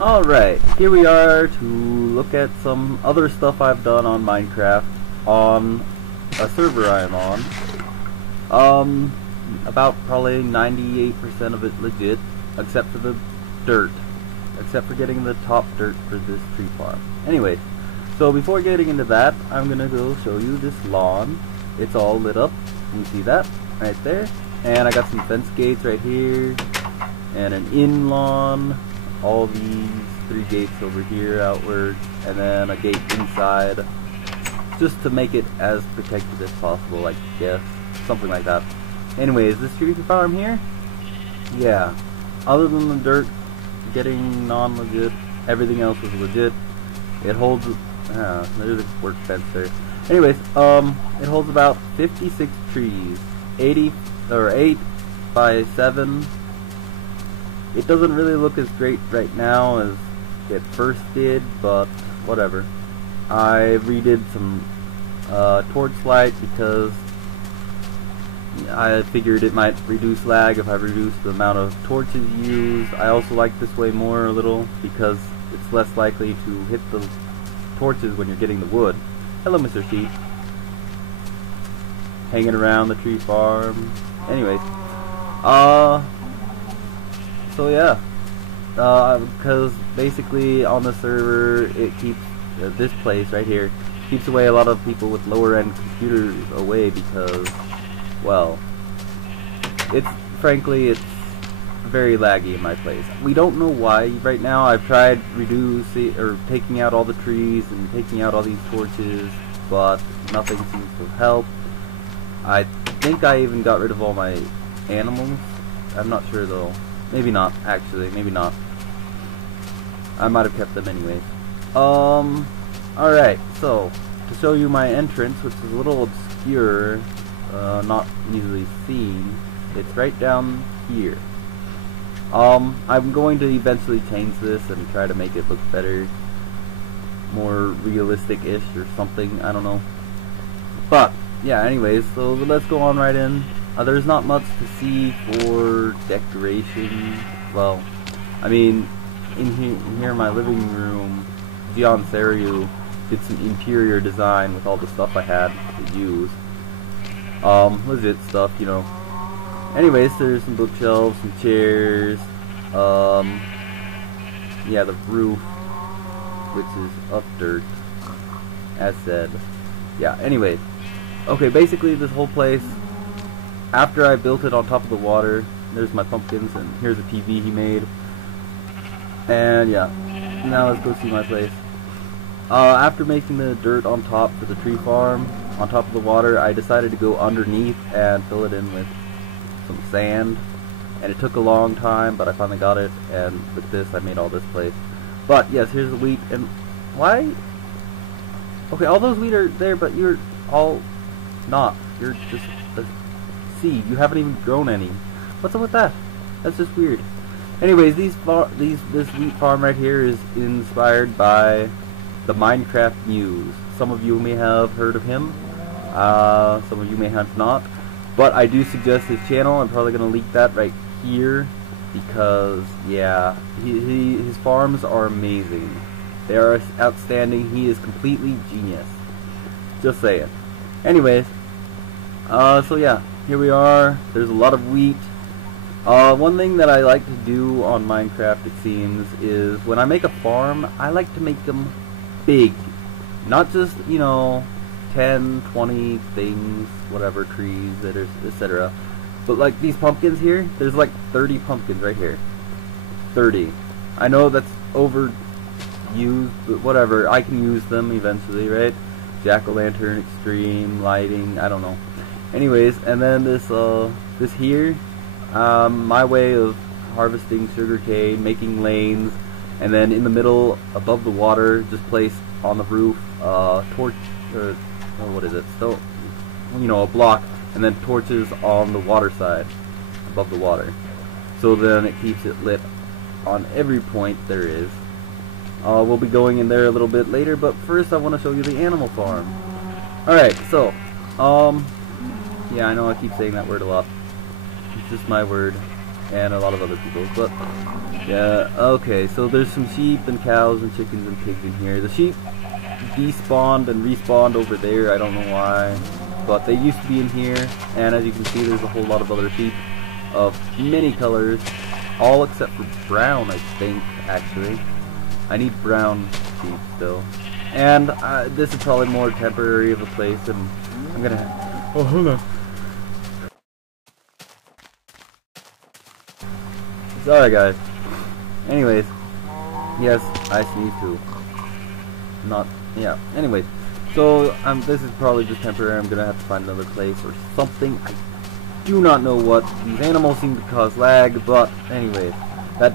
Alright, here we are to look at some other stuff I've done on Minecraft on a server I'm on. About probably 98% of it legit, except for the dirt. Except for getting the top dirt for this tree farm. Anyway, so before getting into that, I'm gonna go show you this lawn. It's all lit up. You see that? Right there. And I got some fence gates right here. And an in lawn. All these 3 gates over here outward, and then a gate inside, just to make it as protected as possible, I guess, something like that. Anyways, this tree farm here, yeah, other than the dirt getting non-legit, everything else was legit. It holds, there's a workbench there. Anyways, it holds about 56 trees, 8 by 7. It doesn't really look as great right now as it first did, but whatever. I redid some torch light because I figured it might reduce lag if I reduce the amount of torches used. I also like this way more a little because it's less likely to hit the torches when you're getting the wood. Hello, Mr. Sheep. Hanging around the tree farm. Anyways, so yeah, because basically on the server it keeps, this place right here, keeps away a lot of people with lower end computers away because, well, frankly it's very laggy in my place. We don't know why right now. I've tried taking out all the trees and taking out all these torches, but nothing seems to help. I think I even got rid of all my animals. I'm not sure though. Maybe not, actually. Maybe not. I might have kept them anyways. Alright, so, to show you my entrance, which is a little obscure, not easily seen, it's right down here. I'm going to eventually change this and try to make it look better, more realistic-ish or something, I don't know. But, yeah, anyways, so let's go on right in. There's not much to see for decoration. Well, I mean, in here in my living room, Gian Sariu did some interior design with all the stuff I had to use. Legit stuff, you know. Anyways, there's some bookshelves, some chairs, yeah, the roof, which is of dirt, as said. Yeah, anyways. Okay, basically this whole place, after I built it on top of the water, there's my pumpkins, and here's a TV he made. And yeah, now let's go see my place. After making the dirt on top for the tree farm, on top of the water, I decided to go underneath and fill it in with some sand. And it took a long time, but I finally got it, and with this I made all this place. But yes, here's the wheat, and why? Okay, all those wheat are there, but you're all not. You're just a seed. You haven't even grown any. What's up with that? That's just weird. Anyways, this wheat farm right here is inspired by TheMinecraftMuse. Some of you may have heard of him. Some of you may have not. But I do suggest his channel. I'm probably going to leak that right here because, yeah, his farms are amazing. They are outstanding. He is completely genius. Just saying. Anyways, so yeah, here we are. There's a lot of wheat. One thing that I like to do on Minecraft, it seems, is when I make a farm, I like to make them big. Not just, you know, 10, 20 things, whatever, trees, etc. But like these pumpkins here, there's like 30 pumpkins right here. 30. I know that's overused, but whatever. I can use them eventually, right? Jack-o'-lantern, extreme, lighting, I don't know. Anyways, and then this here, my way of harvesting sugarcane, making lanes, and then in the middle, above the water, just place on the roof, torch, what is it? Still, you know, a block, and then torches on the water side, above the water. So then it keeps it lit on every point there is. We'll be going in there a little bit later, but first I want to show you the animal farm. Alright, so, yeah, I know I keep saying that word a lot. It's just my word. and a lot of other people. But yeah, okay, so there's some sheep and cows and chickens and pigs in here. The sheep despawned and respawned over there, I don't know why, but they used to be in here, and as you can see there's a whole lot of other sheep of many colors, all except for brown, I think, actually. I need brown sheep still. And this is probably more temporary of a place, and I'm gonna... Oh, hold on. Sorry guys. Anyways, yes, I sneeze too. Not, yeah, anyways. So, this is probably just temporary. I'm gonna have to find another place or something. I do not know what. These animals seem to cause lag, but anyways. That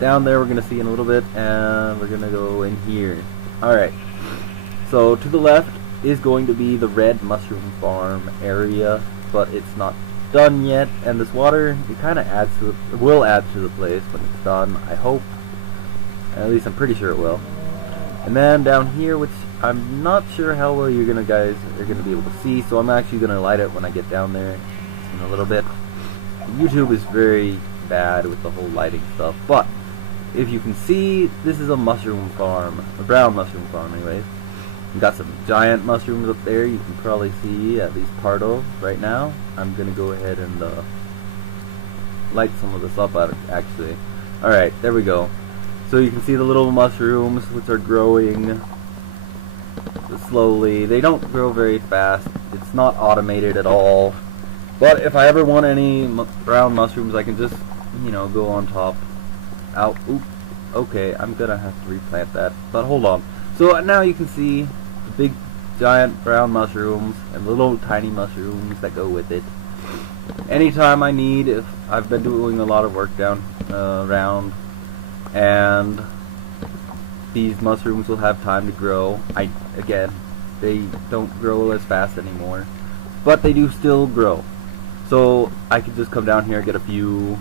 down there we're gonna see in a little bit, and we're gonna go in here. Alright. So, to the left is going to be the red mushroom farm area, but it's not done yet, and this water, it kind of adds to it, will add to the place when it's done, I hope. At least I'm pretty sure it will. And then down here, which I'm not sure how well you guys are gonna be able to see, so I'm actually gonna light it when I get down there in a little bit. YouTube is very bad with the whole lighting stuff, but if you can see, this is a mushroom farm, a brown mushroom farm anyways. We've got some giant mushrooms up there, you can probably see at least part of right now. I'm gonna go ahead and light some of this up actually. Alright, there we go. So you can see the little mushrooms which are growing slowly. They don't grow very fast. It's not automated at all. But if I ever want any brown mushrooms, I can just, you know, go on top. Out. Oop. Okay, I'm gonna have to replant that. But hold on. So now you can see the big giant brown mushrooms and little tiny mushrooms that go with it. Anytime I need, if I've been doing a lot of work down around, and these mushrooms will have time to grow. Again, they don't grow as fast anymore, but they do still grow. So I could just come down here, get a few,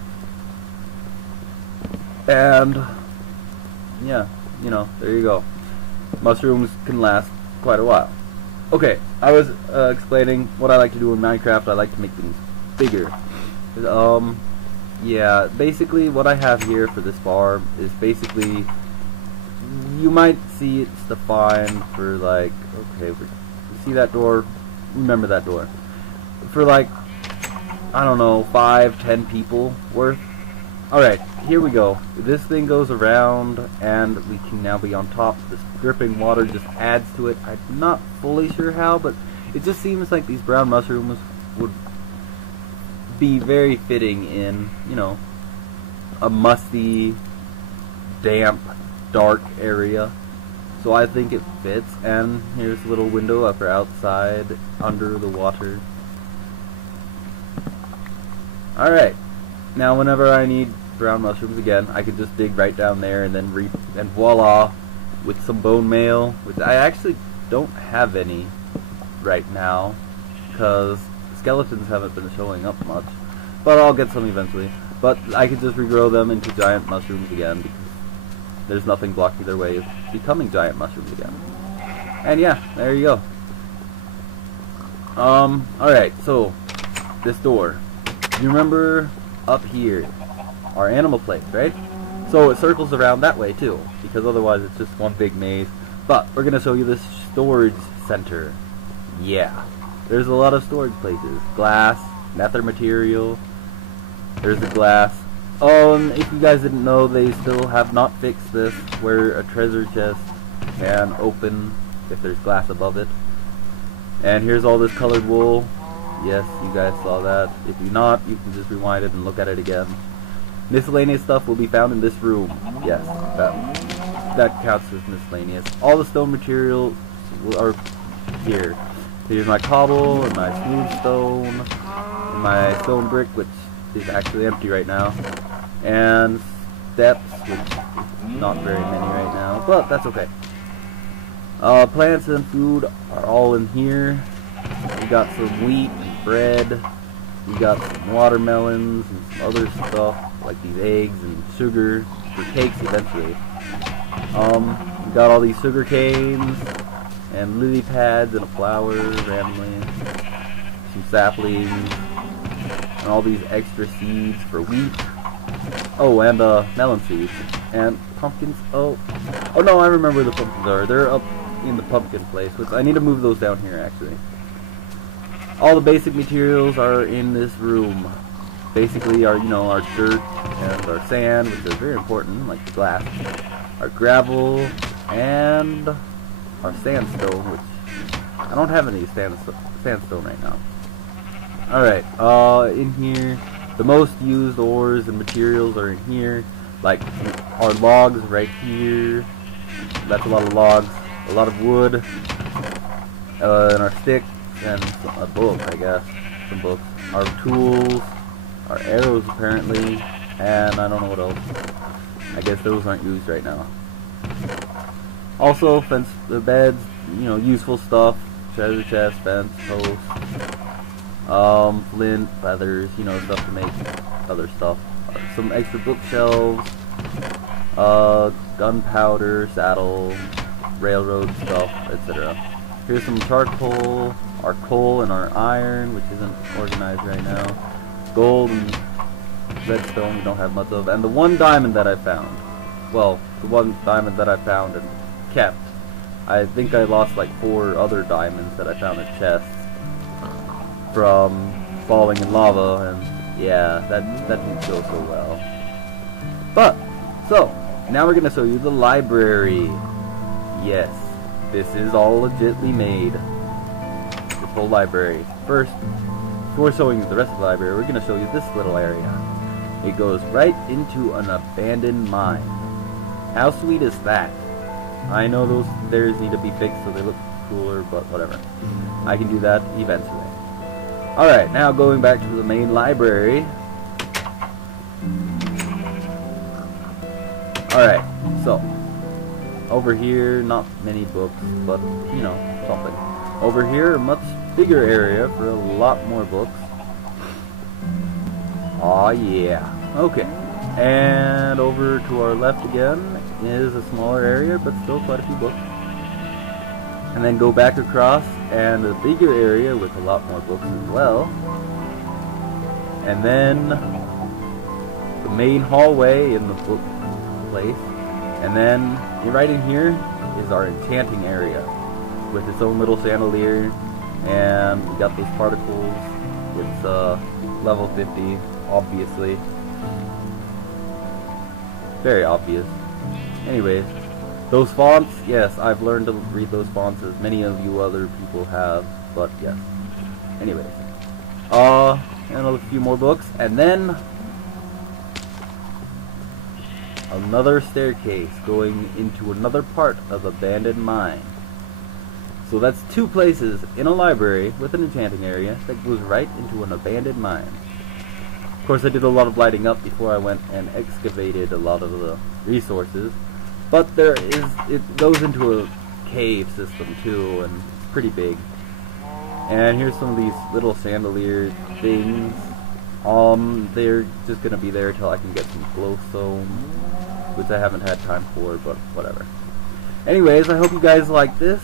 and yeah, you know, there you go. Mushrooms can last quite a while. Okay, I was explaining what I like to do in Minecraft. I like to make things bigger. Yeah, basically what I have here for this farm is basically, you might see it's defined for like, okay, you see that door? Remember that door. For like, I don't know, 5-10 people worth. Alright, here we go. This thing goes around and we can now be on top. This dripping water just adds to it. I'm not fully sure how, but it just seems like these brown mushrooms would be very fitting in, you know, a musty, damp, dark area. So I think it fits, and here's a little window up or outside under the water. Alright, now whenever I need brown mushrooms again, I can just dig right down there and then and voila, with some bone meal, which I actually don't have any right now, because skeletons haven't been showing up much, but I'll get some eventually. But I could just regrow them into giant mushrooms again, because there's nothing blocking their way of becoming giant mushrooms again. And yeah, there you go. Alright, so this door. You remember up here, our animal place, right? So it circles around that way too, because otherwise it's just one big maze. But we're gonna show you this storage center. Yeah. There's a lot of storage places. Glass, nether material. There's the glass. Oh, and if you guys didn't know, they still have not fixed this, where a treasure chest can open if there's glass above it. And here's all this colored wool. Yes, you guys saw that. If you not, you can just rewind it and look at it again. Miscellaneous stuff will be found in this room. Yes, that counts as miscellaneous. All the stone materials are here. Here's my cobble, and my smooth stone, and my stone brick, which is actually empty right now, and steps, which is not very many right now, but that's okay. Plants and food are all in here. We got some wheat and bread. We got some watermelons and some other stuff, like these eggs and sugar for cakes eventually. We got all these sugar canes and lily pads and a flower randomly, some saplings, and all these extra seeds for wheat. Oh, and melon seeds and pumpkins. Oh no, I remember where the pumpkins are. They're up in the pumpkin place. Which I need to move those down here actually. All the basic materials are in this room. Basically, our our dirt and our sand, which is very important, like the glass, our gravel, and our sandstone, which I don't have any sandstone right now. Alright, in here, the most used ores and materials are in here, like our logs right here. That's a lot of logs, a lot of wood, and our sticks, and a book, I guess, some books, our tools, our arrows apparently, and I don't know what else. I guess those aren't used right now. Also, fence the beds, useful stuff, treasure chest, fence, post, flint, feathers, stuff to make other stuff. Some extra bookshelves, gunpowder, saddle, railroad stuff, etc. Here's some charcoal, our coal and our iron, which isn't organized right now. Gold and redstone we don't have much of, and the one diamond that I found. Well, the one diamond that I found and kept. I think I lost like 4 other diamonds that I found in chests from falling in lava, and yeah, that didn't go so well. But, so, now we're going to show you the library. Yes, this is all legitly made. This whole library. First, before showing you the rest of the library, we're going to show you this little area. It goes right into an abandoned mine. How sweet is that? I know those stairs need to be fixed so they look cooler, but whatever. I can do that eventually. Alright, now going back to the main library. Alright, so over here, not many books, but something. Over here, a much bigger area for a lot more books. Aw, yeah. Okay. And over to our left again is a smaller area, but still quite a few books. And then go back across, and a bigger area with a lot more books as well. And then the main hallway in the book place. And then right in here is our enchanting area with its own little chandelier. And we got those particles. It's level 50, obviously. Very obvious. Anyways, those fonts, yes, I've learned to read those fonts as many of you other people have, but yes. Anyways. And a few more books, and then another staircase going into another part of abandoned mine. So that's 2 places in a library with an enchanting area that goes right into an abandoned mine. Of course, I did a lot of lighting up before I went and excavated a lot of the resources, but it goes into a cave system too, and it's pretty big. And here's some of these little chandelier things. They're just gonna be there till I can get some glowstone, which I haven't had time for, but whatever. Anyways, I hope you guys liked this.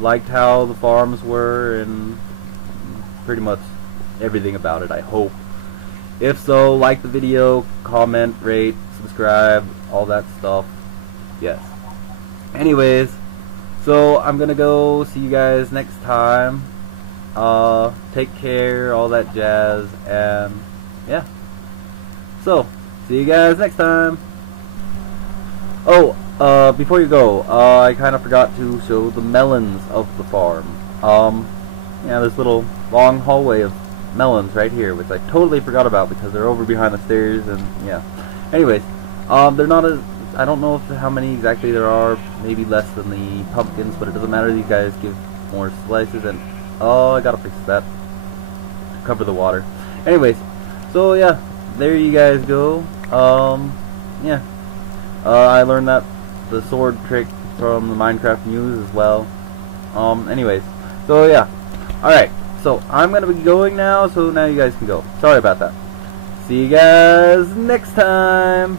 Liked how the farms were and pretty much everything about it, I hope. If so, like the video, comment, rate, subscribe, all that stuff. Yes. Anyways, so I'm gonna go see you guys next time. Take care, all that jazz, and yeah. So, see you guys next time. Oh, before you go, I kind of forgot to show the melons of the farm. Yeah, this little long hallway of melons right here, which I totally forgot about because they're over behind the stairs, and yeah. Anyways, they're not as, I don't know how many exactly there are, maybe less than the pumpkins, but it doesn't matter, these guys give more slices, and oh, I gotta fix that to cover the water. Anyways, so yeah, there you guys go. Yeah, I learned the sword trick from the TheMinecraftMuse as well. Anyways, so yeah, alright. So, I'm going to be going now, so now you guys can go. Sorry about that. See you guys next time!